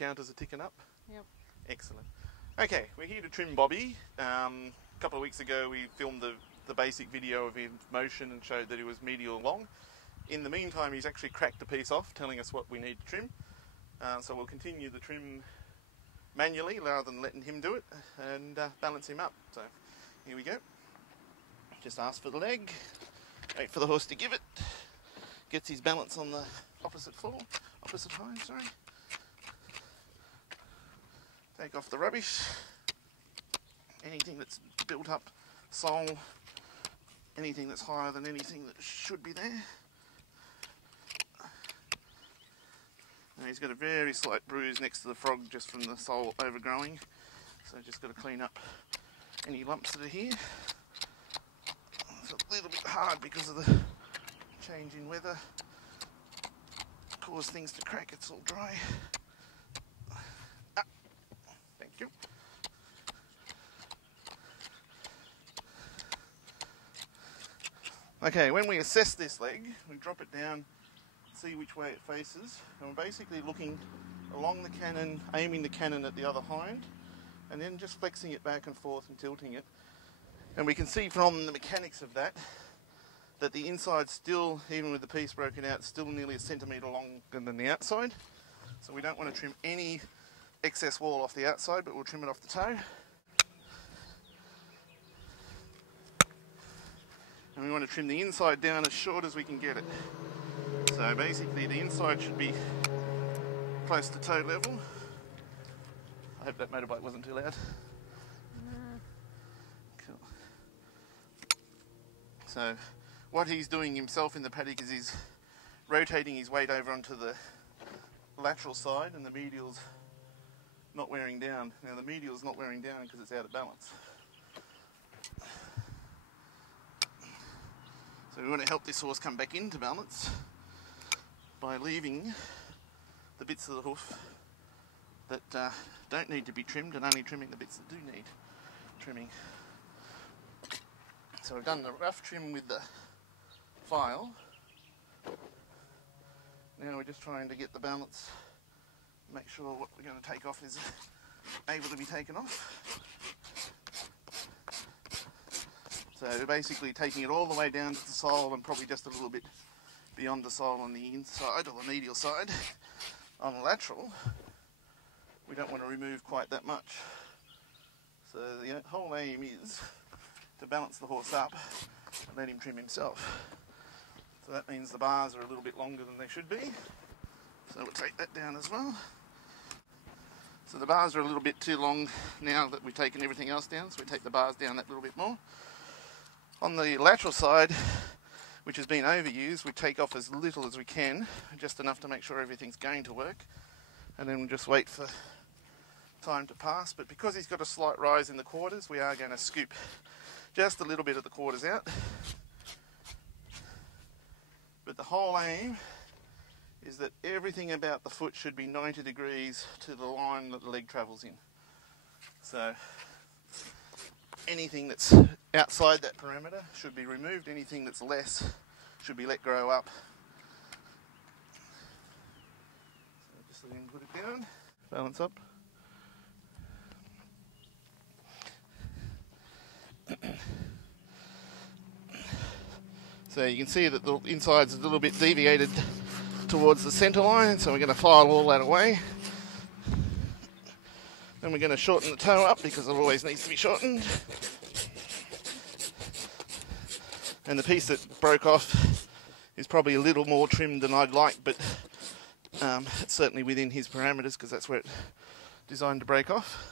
counters are ticking up? Yep. Excellent. Okay, we're here to trim Bobby. A couple of weeks ago we filmed the basic video of his motion and showed that he was medial long. In the meantime, he's actually cracked a piece off, telling us what we need to trim. So we'll continue the trim manually rather than letting him do it, and balance him up. So here we go. Just ask for the leg, wait for the horse to give it, gets his balance on the opposite hind, sorry. Take off the rubbish, anything that's built up, sole, anything that's higher than anything that should be there. And he's got a very slight bruise next to the frog just from the sole overgrowing, so just got to clean up any lumps that are here. It's a little bit hard because of the change in weather, cause things to crack. It's all dry. Thank you. Okay, when we assess this leg, we drop it down, see which way it faces, and we're basically looking along the cannon, aiming the cannon at the other hind, and then just flexing it back and forth and tilting it. And we can see from the mechanics of that the inside's still, even with the piece broken out, still nearly a centimetre longer than the outside. So we don't want to trim any excess wall off the outside, but we'll trim it off the toe. And we want to trim the inside down as short as we can get it. So basically the inside should be close to toe level. I hope that motorbike wasn't too loud. Cool. So what he's doing himself in the paddock is he's rotating his weight over onto the lateral side, and the medial's not wearing down. Now the medial's not wearing down because it's out of balance. So we want to help this horse come back into balance by leaving the bits of the hoof that don't need to be trimmed and only trimming the bits that do need trimming. So we've done the rough trim with the file. Now we're just trying to get the balance, make sure what we're going to take off is able to be taken off. So we're basically taking it all the way down to the sole and probably just a little bit beyond the sole on the inside or the medial side. On the lateral, we don't want to remove quite that much. So the whole aim is to balance the horse up and let him trim himself. So that means the bars are a little bit longer than they should be. So we'll take that down as well. So the bars are a little bit too long now that we've taken everything else down, so we take the bars down that little bit more. On the lateral side, which has been overused, we take off as little as we can, just enough to make sure everything's going to work, and then we'll just wait for time to pass. But because he's got a slight rise in the quarters, we are going to scoop just a little bit of the quarters out. But the whole aim is that everything about the foot should be 90 degrees to the line that the leg travels in. So anything that's outside that parameter should be removed, anything that's less should be let grow up. So just let him put it down, balance up. So you can see that the inside's a little bit deviated towards the centre line, so we're going to file all that away. Then we're going to shorten the toe up because it always needs to be shortened. And the piece that broke off is probably a little more trimmed than I'd like, but it's certainly within his parameters because that's where it's designed to break off.